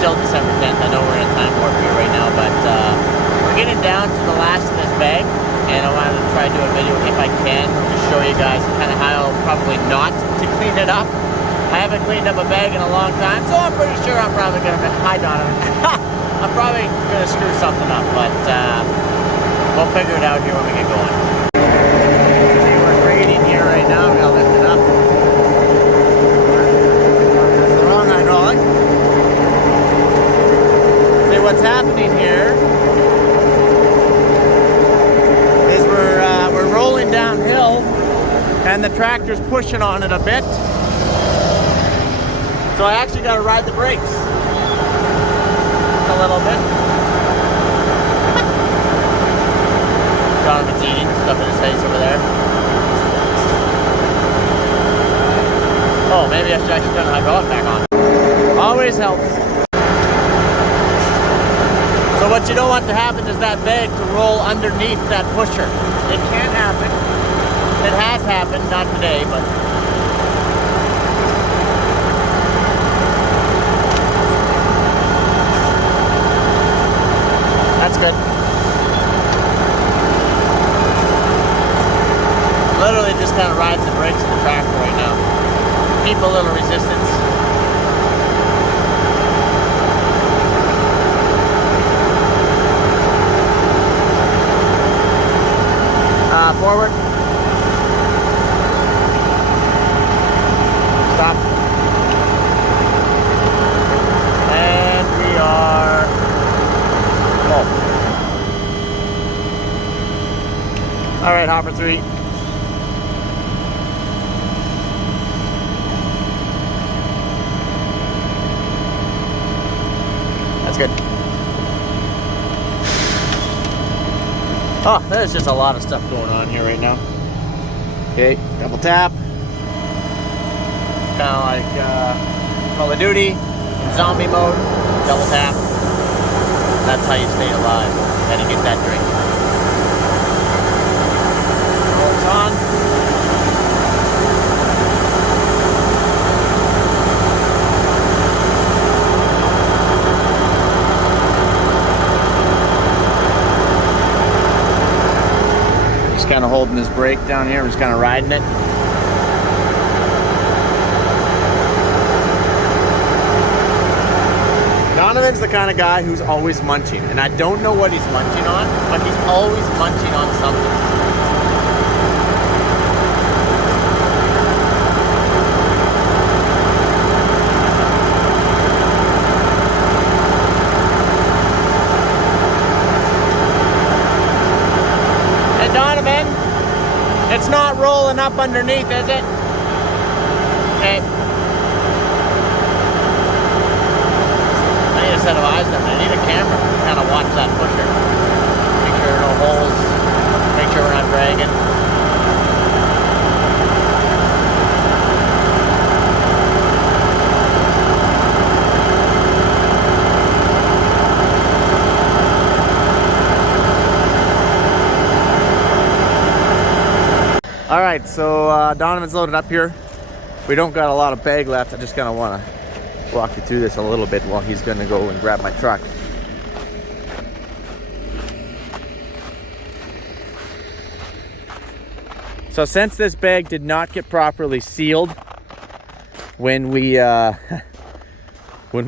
still December 10th. I know we're in a time warp here right now, but we're getting down to the last of this bag, and I wanted to try to do a video if I can to show you guys kind of how probably not to clean it up. I haven't cleaned up a bag in a long time, so I'm pretty sure I'm probably going to... Hi, Donovan. I'm probably going to screw something up, but we'll figure it out here when we get going. See, we're grading here right now. We gotta lift it up. That's the wrong hydraulic. See, what's happening here is we're rolling downhill, and the tractor's pushing on it a bit. So I actually got to ride the brakes a little bit. Donovan's eating stuff in his face over there. Oh, maybe I should actually turn the hydraulic back on. Always helps. So what you don't want to happen is that bag to roll underneath that pusher. It can happen. It has happened, not today, but... That's good. Literally just kind of riding the brakes of the tractor right now. Keep a little resistance. Forward. Stop. And we are... Oh. All right, hopper 3. That's good. Oh, there's just a lot of stuff going on here right now. Okay, double tap. Kind of like Call of Duty in zombie mode. Double tap. That's how you stay alive. Gotta get that drink. Rolls on. Just kind of holding this brake down here. We're just kind of riding it. Donovan's the kind of guy who's always munching, and I don't know what he's munching on, but he's always munching on something. Hey Donovan, it's not rolling up underneath, is it? Hey. Set of eyes down there. I need a camera to kind of watch that pusher. Make sure no holes. Make sure we're not dragging. All right, so Donovan's loaded up here. We don't got a lot of bag left. I just kind of want to walk you through this a little bit while he's gonna go and grab my truck. So since this bag did not get properly sealed when we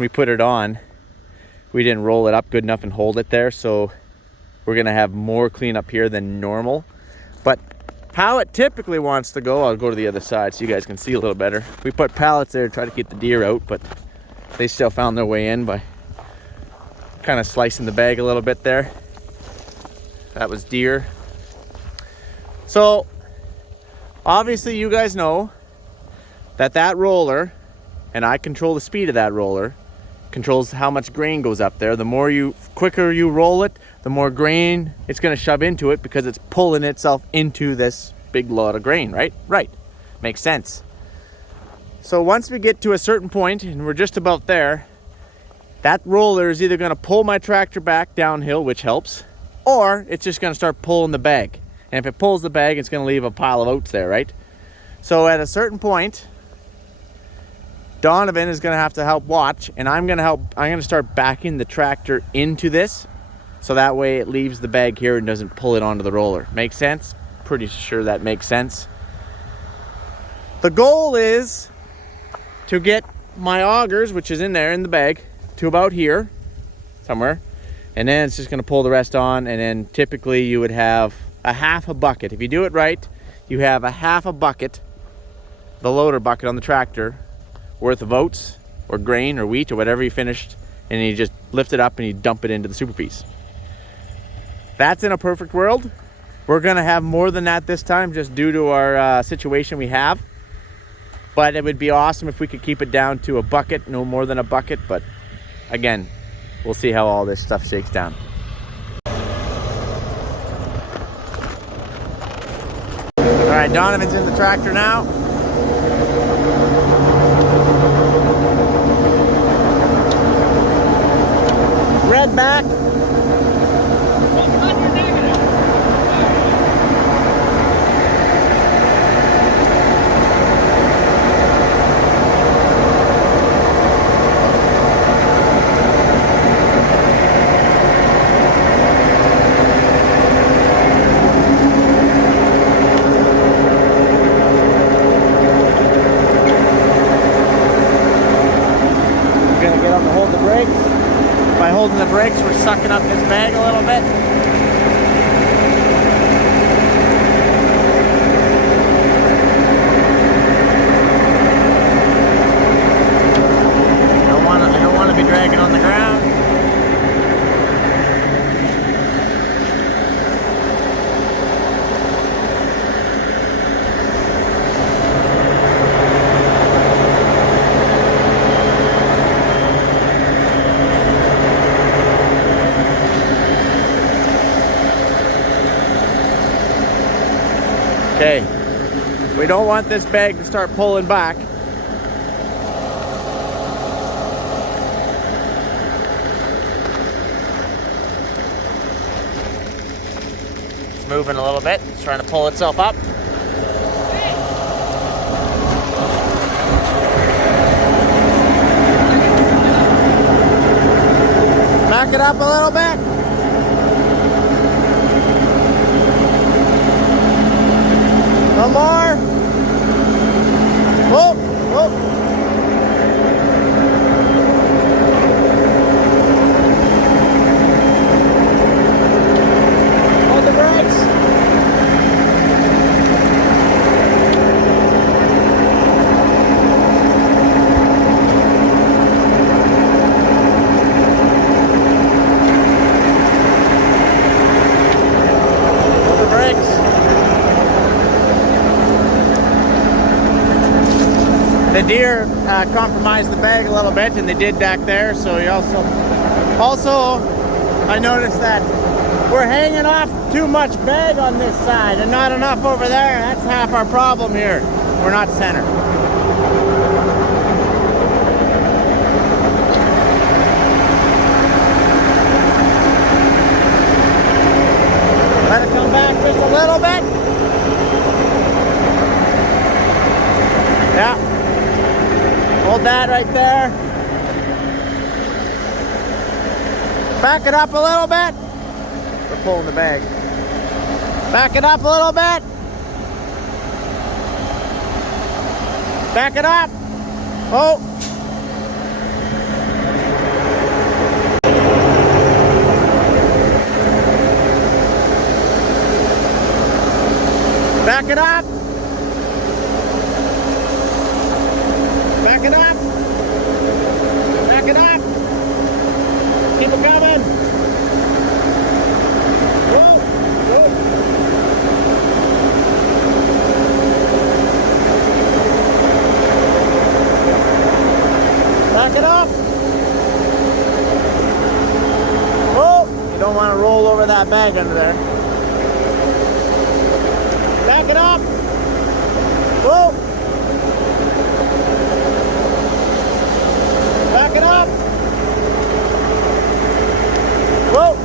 put it on, we didn't roll it up good enough and hold it there, so we're gonna have more cleanup here than normal. But how it typically wants to go, I'll go to the other side so you guys can see a little better. We put pallets there to try to get the deer out, but they still found their way in by kind of slicing the bag a little bit there. That was deer. So obviously you guys know that that roller, and I control the speed of that roller, controls how much grain goes up there. The more quicker you roll it, the more grain it's going to shove into it because it's pulling itself into this big load of grain, right? Right. Makes sense. So once we get to a certain point, and we're just about there, that roller is either going to pull my tractor back downhill, which helps, or it's just going to start pulling the bag. And if it pulls the bag, it's going to leave a pile of oats there, right? So at a certain point, Donovan is gonna have to help watch, and I'm gonna start backing the tractor into this, so that way it leaves the bag here and doesn't pull it onto the roller. Make sense? Pretty sure that makes sense. The goal is to get my augers, which is in there in the bag, to about here somewhere, and then it's just going to pull the rest on. And then typically you would have a half a bucket. If you do it right, you have a half a bucket, the loader bucket on the tractor, worth of oats or grain or wheat or whatever you finished, and you just lift it up and you dump it into the super piece. That's in a perfect world. We're going to have more than that this time, just due to our situation we have. But it would be awesome if we could keep it down to a bucket, no more than a bucket. But again, we'll see how all this stuff shakes down. All right, Donovan's in the tractor now. Red back. By holding the brakes, we're sucking up this bag a little bit. I don't want to be dragging on the ground. Okay, we don't want this bag to start pulling back. It's moving a little bit, it's trying to pull itself up. Back it up a little bit. One more. Whoa, whoa. Hold the brakes. Hold the brakes. The deer compromised the bag a little bit, and they did back there. So you also I noticed that we're hanging off too much bag on this side and not enough over there. That's half our problem here. We're not centered. Let it come back just a little bit. Yeah. Hold that right there. Back it up a little bit. We're pulling the bag. Back it up a little bit. Back it up. Oh. Back it up. Back it up. Back it up. Keep it coming. Whoa. Whoa. Back it up. Whoa. You don't want to roll over that bag under there. Back it up. Whoa. Back it up. Whoa.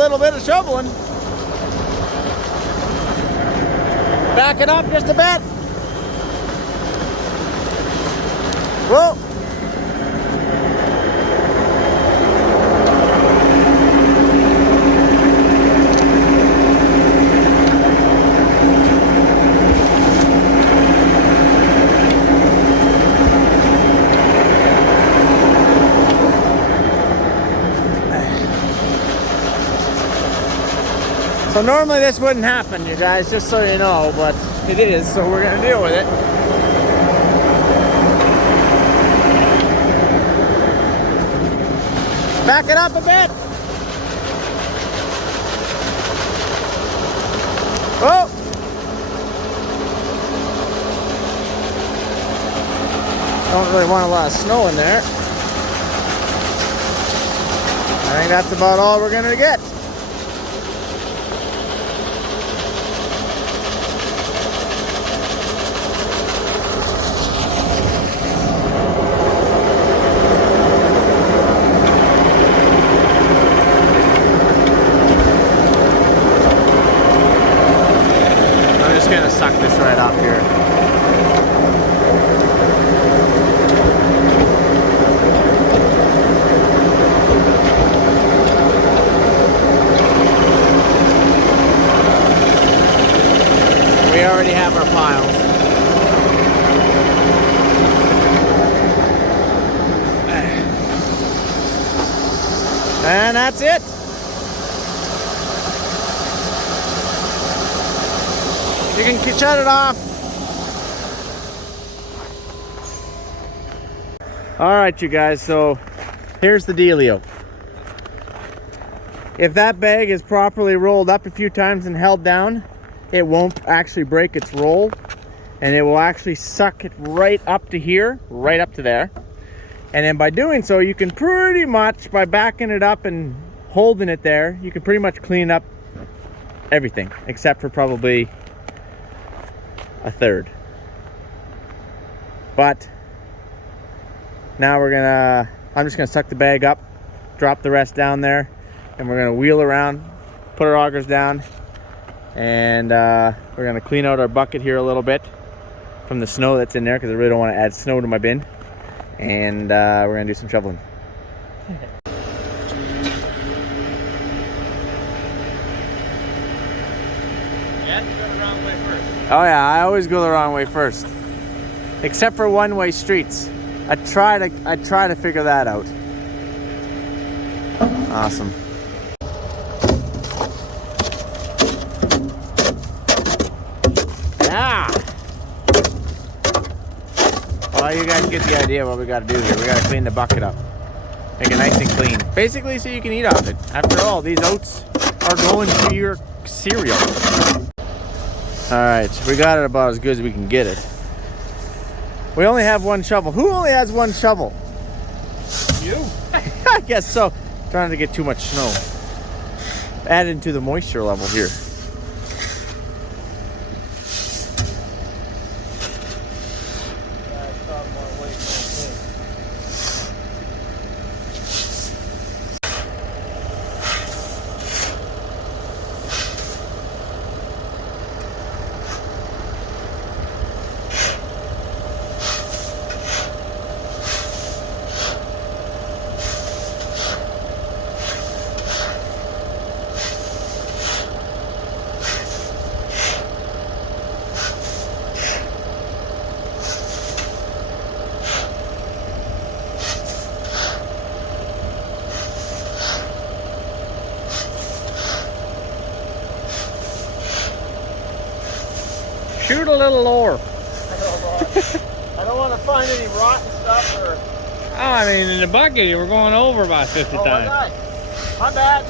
little bit of shoveling. Back it up just a bit. Whoa. So normally this wouldn't happen, you guys, just so you know, but it is, so we're gonna deal with it. Back it up a bit. Oh! Don't really want a lot of snow in there. I think that's about all we're gonna get. Gonna suck this right up here. We already have our pile. And that's it. You can shut it off. All right, you guys, so here's the dealio. If that bag is properly rolled up a few times and held down, it won't actually break its roll, and it will actually suck it right up to here, right up to there. And then by doing so, you can pretty much, by backing it up and holding it there, you can pretty much clean up everything, except for probably a third. But now I'm just gonna suck the bag up, drop the rest down there, and we're gonna wheel around, put our augers down, and we're gonna clean out our bucket here a little bit from the snow that's in there, because I really don't want to add snow to my bin. And we're gonna do some shoveling. Oh yeah, I always go the wrong way first. Except for one-way streets. I try to figure that out. Awesome. Yeah. Well, you guys get the idea of what we gotta do here. We gotta clean the bucket up. Make it nice and clean. Basically so you can eat off it. After all, these oats are going to your cereal. Alright, so we got it about as good as we can get it. We only have one shovel. Who only has one shovel? You? I guess so. Trying to get too much snow. Adding to the moisture level here. Shoot a little lower. I don't want to find any rotten stuff or... Oh, I mean, in the bucket, you were going over about 50 times. My bad.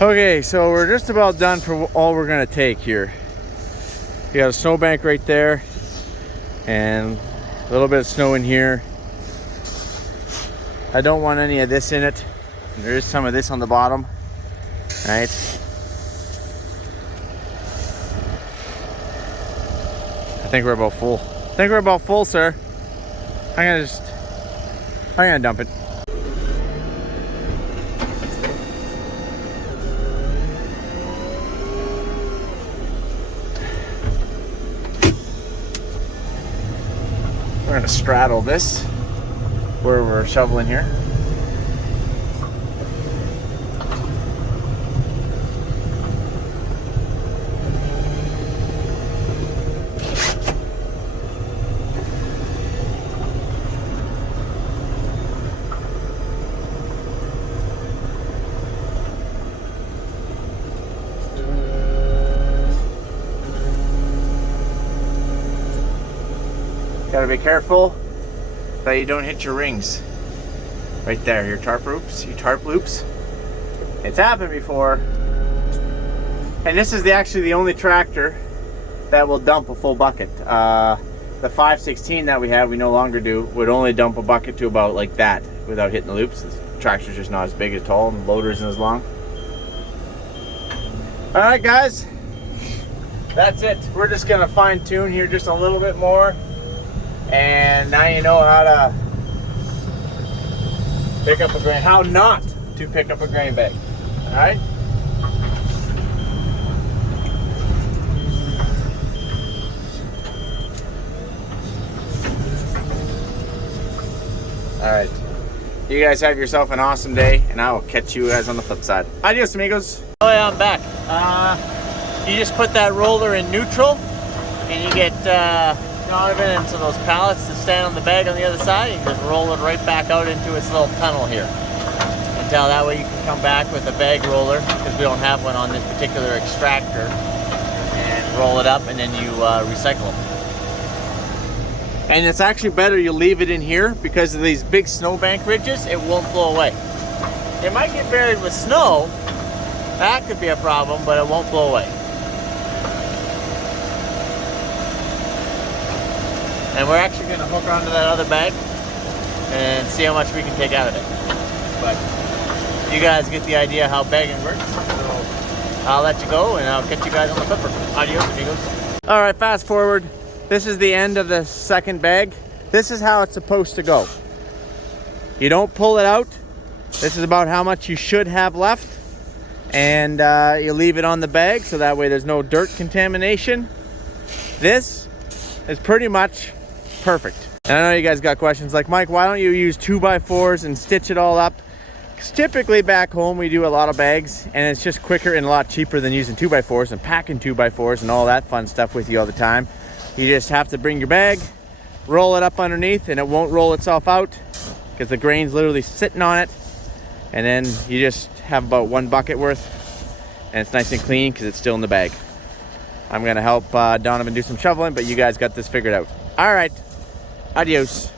Okay, so we're just about done for all we're gonna take here. We got a snowbank right there and a little bit of snow in here. I don't want any of this in it. There is some of this on the bottom, right? I think we're about full. I think we're about full, sir. I'm gonna dump it. We're gonna straddle this where we're shoveling here. Gotta be careful that you don't hit your rings. Right there, your tarp loops. It's happened before. And this is actually the only tractor that will dump a full bucket. The 516 that we have, we no longer do, would only dump a bucket to about like that without hitting the loops. The tractor's just not as big as tall and the loader isn't as long. All right, guys, that's it. We're just gonna fine tune here just a little bit more. And now you know how to pick up a grain, how not to pick up a grain bag. All right? All right. You guys have yourself an awesome day, and I will catch you guys on the flip side. Adios, amigos. Oh yeah, I'm back. You just put that roller in neutral, and you get Donovan into those pallets that stand on the bag on the other side, and just roll it right back out into its little tunnel here. Until that way you can come back with a bag roller, because we don't have one on this particular extractor, and roll it up, and then you recycle them. And it's actually better you leave it in here because of these big snowbank ridges, it won't blow away. It might get buried with snow, that could be a problem, but it won't blow away. And we're actually going to hook onto that other bag and see how much we can take out of it. But you guys get the idea how bagging works. So I'll let you go and I'll catch you guys on the flipper. Adios, amigos. All right, fast forward. This is the end of the second bag. This is how it's supposed to go. You don't pull it out. This is about how much you should have left. And you leave it on the bag so that way there's no dirt contamination. This is pretty much perfect. And I know you guys got questions like, Mike, why don't you use 2x4s and stitch it all up? Because typically back home we do a lot of bags and it's just quicker and a lot cheaper than using 2x4s and packing 2x4s and all that fun stuff with you all the time. You just have to bring your bag, roll it up underneath, and it won't roll itself out because the grain's literally sitting on it. And then you just have about 1 bucket worth and it's nice and clean because it's still in the bag. I'm gonna help Donovan do some shoveling, but you guys got this figured out. All right, adios.